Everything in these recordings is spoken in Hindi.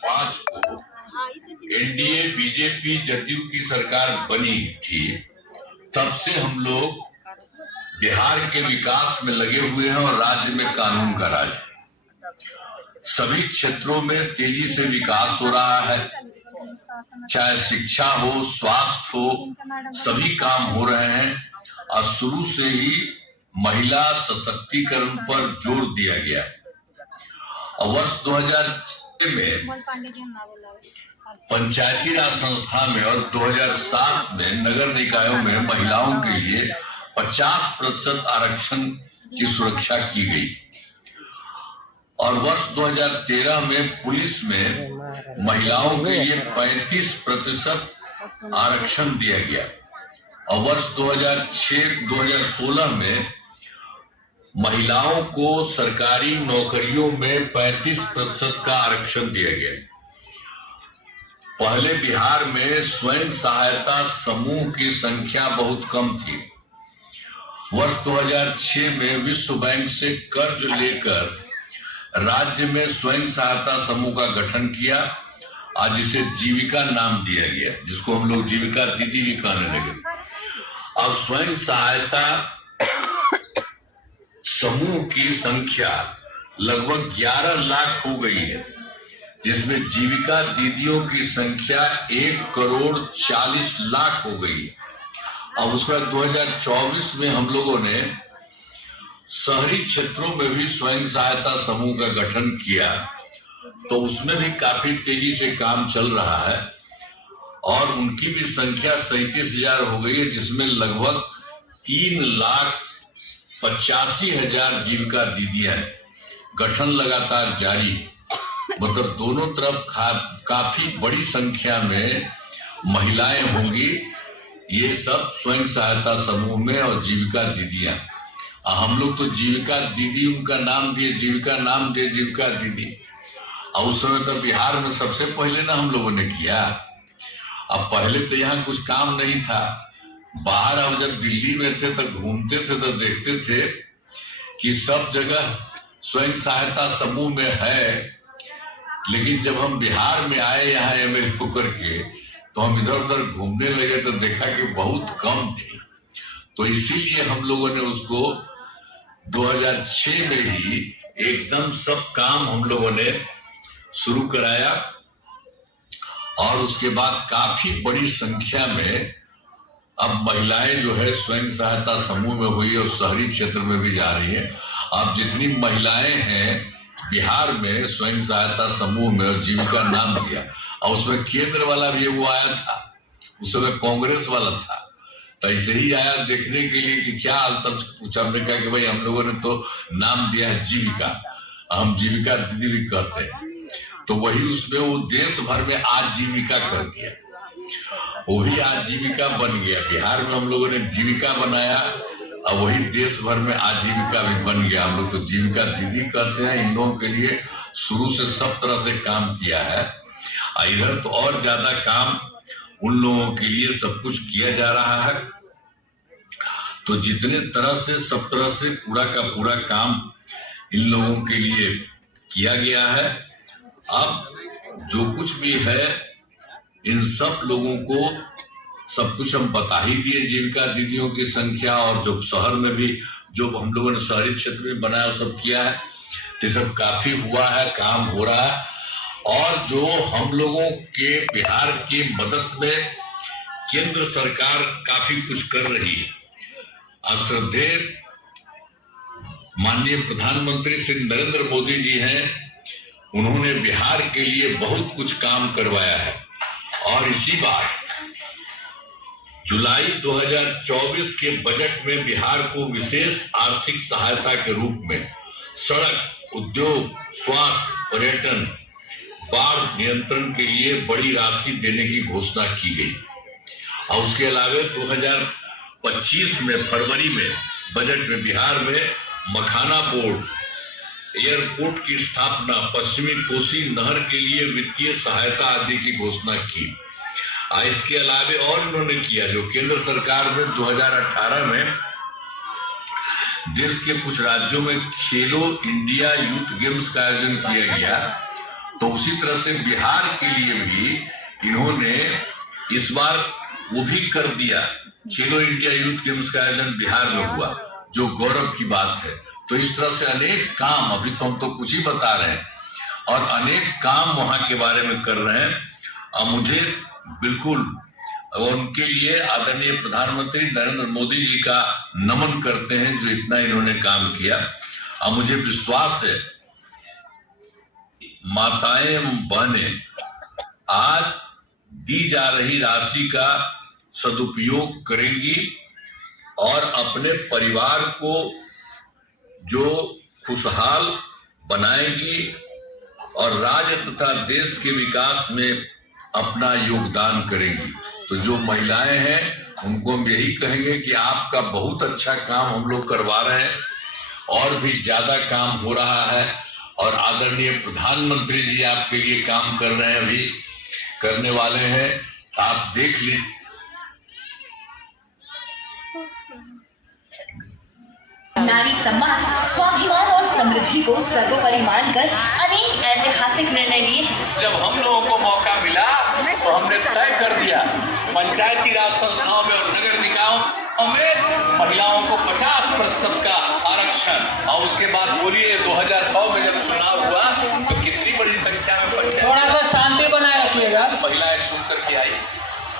2005 को एनडीए बीजेपी जदयू की सरकार बनी थी, तब से हम लोग बिहार के विकास में लगे हुए हैं और राज्य में कानून का राज। सभी क्षेत्रों में तेजी से विकास हो रहा है, चाहे शिक्षा हो, स्वास्थ्य हो, सभी काम हो रहे हैं। और शुरू से ही महिला सशक्तिकरण पर जोर दिया गया। और वर्ष 2006 में पंचायती राज संस्था में और 2007 में नगर निकायों में महिलाओं के लिए 50% आरक्षण की सुरक्षा की गई। और वर्ष 2013 में पुलिस में महिलाओं के लिए 35% आरक्षण दिया गया। और वर्ष 2016 में महिलाओं को सरकारी नौकरियों में 35% का आरक्षण दिया गया। पहले बिहार में स्वयं सहायता समूह की संख्या बहुत कम थी। वर्ष 2006 में विश्व बैंक से कर्ज लेकर राज्य में स्वयं सहायता समूह का गठन किया, आज जिसे जीविका नाम दिया गया, जिसको हम लोग जीविका दीदी भी कहने लगे। अब स्वयं सहायता समूह की संख्या लगभग 11 लाख हो गई है, जिसमें जीविका दीदियों की संख्या 1,40,00,000 हो गई। अब उसके बाद 2024 में हम लोगों ने शहरी क्षेत्रों में भी स्वयं सहायता समूह का गठन किया, तो उसमें भी काफी तेजी से काम चल रहा है और उनकी भी संख्या 37,000 हो गई है, जिसमें लगभग 3,85,000 जीविका दीदियां हैं। गठन लगातार जारी है, मतलब दोनों तरफ काफी बड़ी संख्या में महिलाएं होंगी। ये सब स्वयं सहायता समूह में और जीविका दीदियां। हम लोग तो जीविका दीदी उनका नाम दिए, जीविका नाम दिए जीविका दीदी। और उस समय तो बिहार में सबसे पहले ना हम लोगों ने किया। अब पहले तो यहाँ कुछ काम नहीं था। बाहर अब जब दिल्ली में थे तो घूमते थे तो देखते थे कि सब जगह स्वयं सहायता समूह में है, लेकिन जब हम बिहार में आए यहाँ एमएल होकर के, तो हम इधर उधर घूमने लगे तो देखा कि बहुत कम थी। तो इसीलिए हम लोगों ने उसको 2006 में ही एकदम सब काम हम लोगों ने शुरू कराया और उसके बाद काफी बड़ी संख्या में अब महिलाएं जो है स्वयं सहायता समूह में हुई और शहरी क्षेत्र में भी जा रही है। अब जितनी महिलाएं हैं बिहार में स्वयं सहायता समूह में और जीविका नाम दिया, और उसमें केंद्र वाला भी वो आया था, उस समय कांग्रेस वाला था, तो ऐसे ही आया देखने के लिए कि क्या हाल। तब पूछा, हमने कहा कि भाई हम लोगों ने तो नाम दिया है जीविका, हम जीविका दीदी भी कहते हैं। तो वही उसमें वो देश भर में आजीविका कर दिया, वो भी आजीविका बन गया। बिहार में हम लोगों ने जीविका बनाया और वही देश भर में आजीविका भी बन गया। हम लोग तो जीविका दीदी कहते हैं। इन लोगों के लिए शुरू से सब तरह से काम किया है। इधर तो और ज्यादा काम उन लोगों के लिए सब कुछ किया जा रहा है। तो जितने तरह से सब तरह से पूरा का पूरा काम इन लोगों के लिए किया गया है। अब जो कुछ भी है इन सब लोगों को सब कुछ हम बता ही दिए, जीविका दीदियों की संख्या, और जो शहर में भी जो हम लोगों ने शहरी क्षेत्र में बनाया सब किया है, तो सब काफी हुआ है, काम हो रहा है। और जो हम लोगों के बिहार की मदद में केंद्र सरकार काफी कुछ कर रही है। श्रद्धेय माननीय प्रधानमंत्री श्री नरेंद्र मोदी जी हैं, उन्होंने बिहार के लिए बहुत कुछ काम करवाया है। और इसी बार जुलाई 2024 के बजट में बिहार को विशेष आर्थिक सहायता के रूप में सड़क, उद्योग, स्वास्थ्य, पर्यटन, बाढ़ नियंत्रण के लिए बड़ी राशि देने की घोषणा की गई। और उसके अलावा 2025 में फरवरी में बजट में बिहार में मखाना बोर्ड, एयरपोर्ट की स्थापना, पश्चिमी कोसी नहर के लिए वित्तीय सहायता आदि की घोषणा की। इसके अलावा और उन्होंने किया जो केंद्र सरकार में 2018 में देश के कुछ राज्यों में खेलो इंडिया यूथ गेम्स का आयोजन किया गया, तो उसी तरह से बिहार के लिए भी इन्होंने इस बार वो भी कर दिया। खेलो इंडिया यूथ गेम्स का आयोजन बिहार में हुआ, जो गौरव की बात है। तो इस तरह से अनेक काम, अभी तो हम तो कुछ ही बता रहे हैं, और अनेक काम वहां के बारे में कर रहे हैं। और मुझे बिल्कुल उनके लिए आदरणीय प्रधानमंत्री नरेंद्र मोदी जी का नमन करते हैं, जो इतना इन्होंने काम किया। और मुझे विश्वास है माताएं बहनें आज दी जा रही राशि का सदुपयोग करेंगी और अपने परिवार को जो खुशहाल बनाएंगी और राज्य तथा देश के विकास में अपना योगदान करेंगी। तो जो महिलाएं हैं उनको हम यही कहेंगे कि आपका बहुत अच्छा काम हम लोग करवा रहे हैं, और भी ज्यादा काम हो रहा है, और आदरणीय प्रधानमंत्री जी आपके लिए काम कर रहे हैं, अभी करने वाले हैं। आप देख लीजिए। नारी सम्मान, स्वाभिमान और समृद्धि को सर्वोपरि मानकर अनेक ऐतिहासिक निर्णय लिए। जब हम लोगों को मौका मिला तो हमने तय कर दिया पंचायती राज संस्थाओं में और नगर निकायों में महिलाओं को 50% का आरक्षण। और उसके बाद बोलिए 2000 में जब चुनाव हुआ तो कितनी बड़ी संख्या में पंचायत, थोड़ा सा शांति बनाए रखिएगा, महिलाएं चुन करके आई,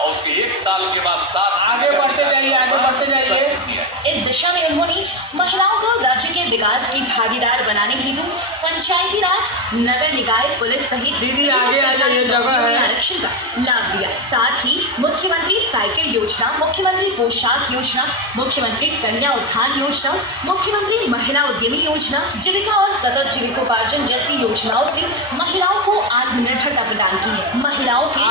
और उसके 1 साल के बाद 7 आगे बढ़ते जाइए, आगे बढ़ते जाइए। इस दिशा में उन्होंने महिलाओं को राज्य के विकास की भागीदार बनाने हेतु पंचायती राज, नगर निकाय, पुलिस सहित दीदी आगे आ जाइए, जगह है, आरक्षण का लाभ दिया। साथ ही मुख्यमंत्री साइकिल योजना, मुख्यमंत्री पोशाक योजना, मुख्यमंत्री कन्या उत्थान योजना, मुख्यमंत्री महिला उद्यमी योजना, जीविका और सतत जीविकोपार्जन जैसी योजनाओं से महिलाओं को आत्मनिर्भरता प्रदान की है। महिलाओं के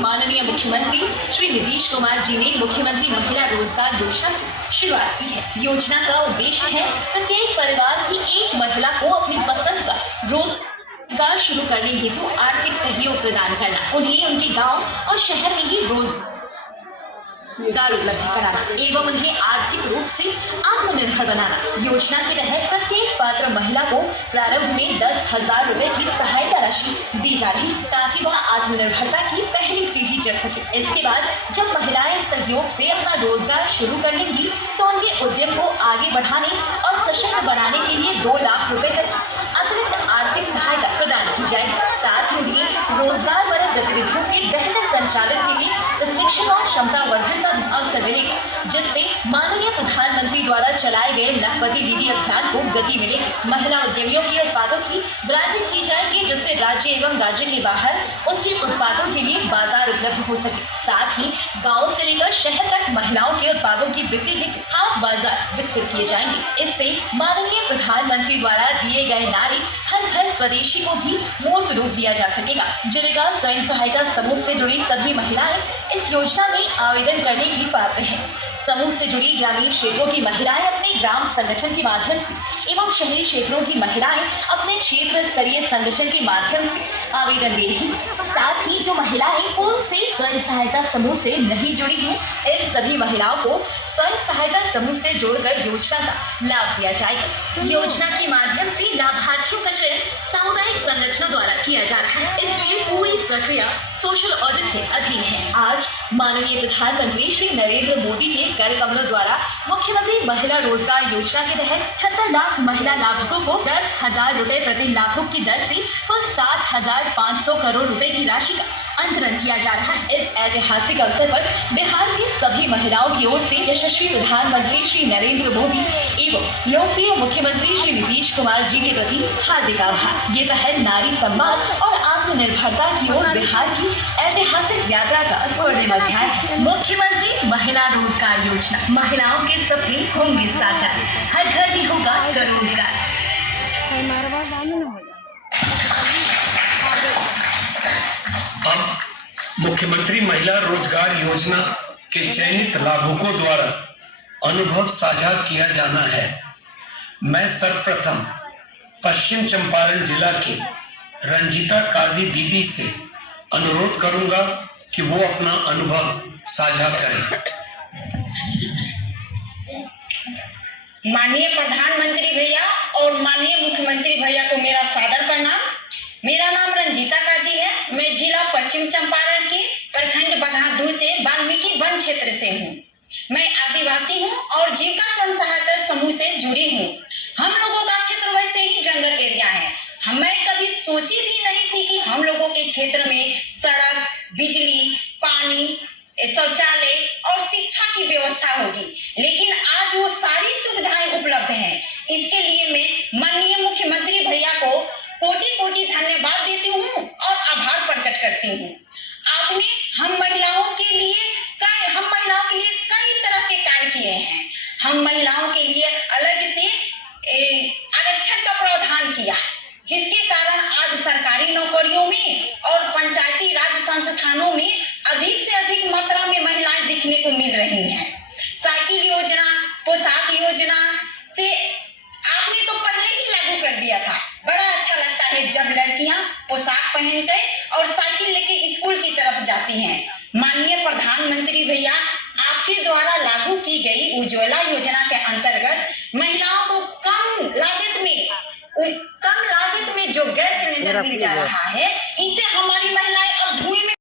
माननीय मुख्यमंत्री श्री नीतीश कुमार जी ने मुख्यमंत्री महिला रोजगार योजना की शुरुआत की है। योजना का उद्देश्य है प्रत्येक परिवार की एक महिला को अपनी पसंद का रोजगार शुरू करने हेतु आर्थिक सहयोग प्रदान करना, उन्हें उनके गांव और शहर में ही रोजगार उपलब्ध कराना एवं उन्हें आर्थिक रूप से आत्मनिर्भर बनाना। योजना के तहत प्रत्येक पात्र महिला को प्रारंभ में 10,000 रुपए की सहायता राशि दी जा रही, ताकि वह आत्मनिर्भरता की पहली सीढ़ी चढ़ सके। इसके बाद जब महिलाएं सहयोग से अपना रोजगार शुरू कर लेंगी तो उनके उद्यम को आगे बढ़ाने और सशक्त बनाने के लिए 2 लाख रुपए तक अतिरिक्त आर्थिक सहायता प्रदान की जाएगी। साथ ही उन्हें रोजगार परक गतिविधियों के बेहतर संचालन के लिए प्रशिक्षण और क्षमता वर्धन का अवसर मिलेगा, जिससे माननीय प्रधानमंत्री द्वारा चलाए गए लखपति दीदी अभियान को गति मिलेगी। महिला उद्यमियों के उत्पादों की ब्रांडिंग की जाएगी, जिससे राज्य एवं राज्य के बाहर उनके उत्पादों के लिए बाजार उपलब्ध हो सके। साथ ही गाँव से लेकर शहर तक महिलाओं के उत्पादों की बिक्री हेतु हाट बाजार विकसित किए जाएंगे। इससे माननीय प्रधानमंत्री द्वारा दिए गए नारी हर घर स्वदेशी को भी मूर्त रूप दिया जा सकेगा। जीविका स्वयं सहायता समूह से जुड़ी सभी महिलाएं इस योजना में आवेदन करने की पात्र हैं। समूह से जुड़ी ग्रामीण क्षेत्रों की महिलाएं अपने ग्राम संगठन के माध्यम से एवं शहरी क्षेत्रों की महिलाएं अपने क्षेत्र स्तरीय संगठन के माध्यम से आवेदन दे रही। साथ ही जो महिलाएं पूर्व से स्वयं सहायता समूह से नहीं जुड़ी हैं, इन सभी महिलाओं को स्वयं सहायता समूह से जोड़कर योजना का लाभ दिया जाएगा। योजना के माध्यम से लाभार्थियों का चयन सामुदायिक संगठनों द्वारा किया जा रहा है, इसलिए पूरी प्रक्रिया सोशल ऑडिट के अधीन है। आज माननीय प्रधानमंत्री श्री नरेंद्र मोदी के कर कमलों द्वारा मुख्यमंत्री महिला रोजगार योजना के तहत 78 लाख महिला लाभुकों को 10,000 रुपए प्रति लाभुक की दर से कुल 7,500 करोड़ रुपए की राशि का अंतरण किया जा रहा है। इस ऐतिहासिक अवसर पर बिहार की सभी महिलाओं की ओर से यशस्वी प्रधानमंत्री श्री नरेंद्र मोदी एवं लोकप्रिय मुख्यमंत्री श्री नीतीश कुमार जी के प्रति हार्दिक आभार। ये पहल नारी सम्मान और आत्मनिर्भरता की ओर बिहार की ऐतिहासिक यात्रा का स्वर्णिम अध्याय है। मुख्यमंत्री महिला रोजगार योजना, महिलाओं के सपने होंगे साकार, हर घर में होगा स्वरोजगार। अब मुख्यमंत्री महिला रोजगार योजना के चयनित लाभुकों द्वारा अनुभव साझा किया जाना है। मैं सर्वप्रथम पश्चिम चंपारण जिला की रंजीता काजी दीदी से अनुरोध करूंगा कि वो अपना अनुभव साझा करें। माननीय प्रधानमंत्री भैया, और माननीय मुख्यमंत्री भैया को मेरा सादर प्रणाम। मेरा नाम रंजीता काजी है। मैं जिला पश्चिम चंपारण के प्रखंड बगहादूर से वाल्मीकि वन क्षेत्र से हूँ। मैं आदिवासी हूँ और जीविका स्वयं सहायता समूह से जुड़ी हूँ। हम लोगों का क्षेत्र वैसे ही जंगल एरिया है। मैं कभी सोची भी नहीं थी कि हम लोगों के क्षेत्र में सड़क, बिजली, पानी, शौचालय और शिक्षा की व्यवस्था होगी, लेकिन आज वो सारी सुविधाएं उपलब्ध हैं। इसके लिए मैं माननीय मुख्यमंत्री भैया को कोटि कोटि धन्यवाद देती हूँ और आभार प्रकट करती हूँ। आपने हम महिलाओं के लिए कई तरह के कार्य किए हैं। हम महिलाओं के लिए अलग से आरक्षण का प्रावधान किया, जिसके कारण आज सरकारी नौकरियों में और पंचायती राज संस्थानों में अधिक से अधिक मात्रा में महिलाएं दिखने को मिल रही हैं। साइकिल योजना, पोशाक योजना से आपने तो पहले ही लागू कर दिया था। बड़ा अच्छा लगता है जब लड़कियां पोशाक पहनकर और साइकिल लेके स्कूल की तरफ जाती हैं। माननीय प्रधानमंत्री भैया, आपके द्वारा लागू की गई उज्ज्वला योजना के अंतर्गत महिलाओं को कम लागत में जो गैस सिलेंडर मिल जा रहा है, इससे हमारी महिलाएं अब धुएं में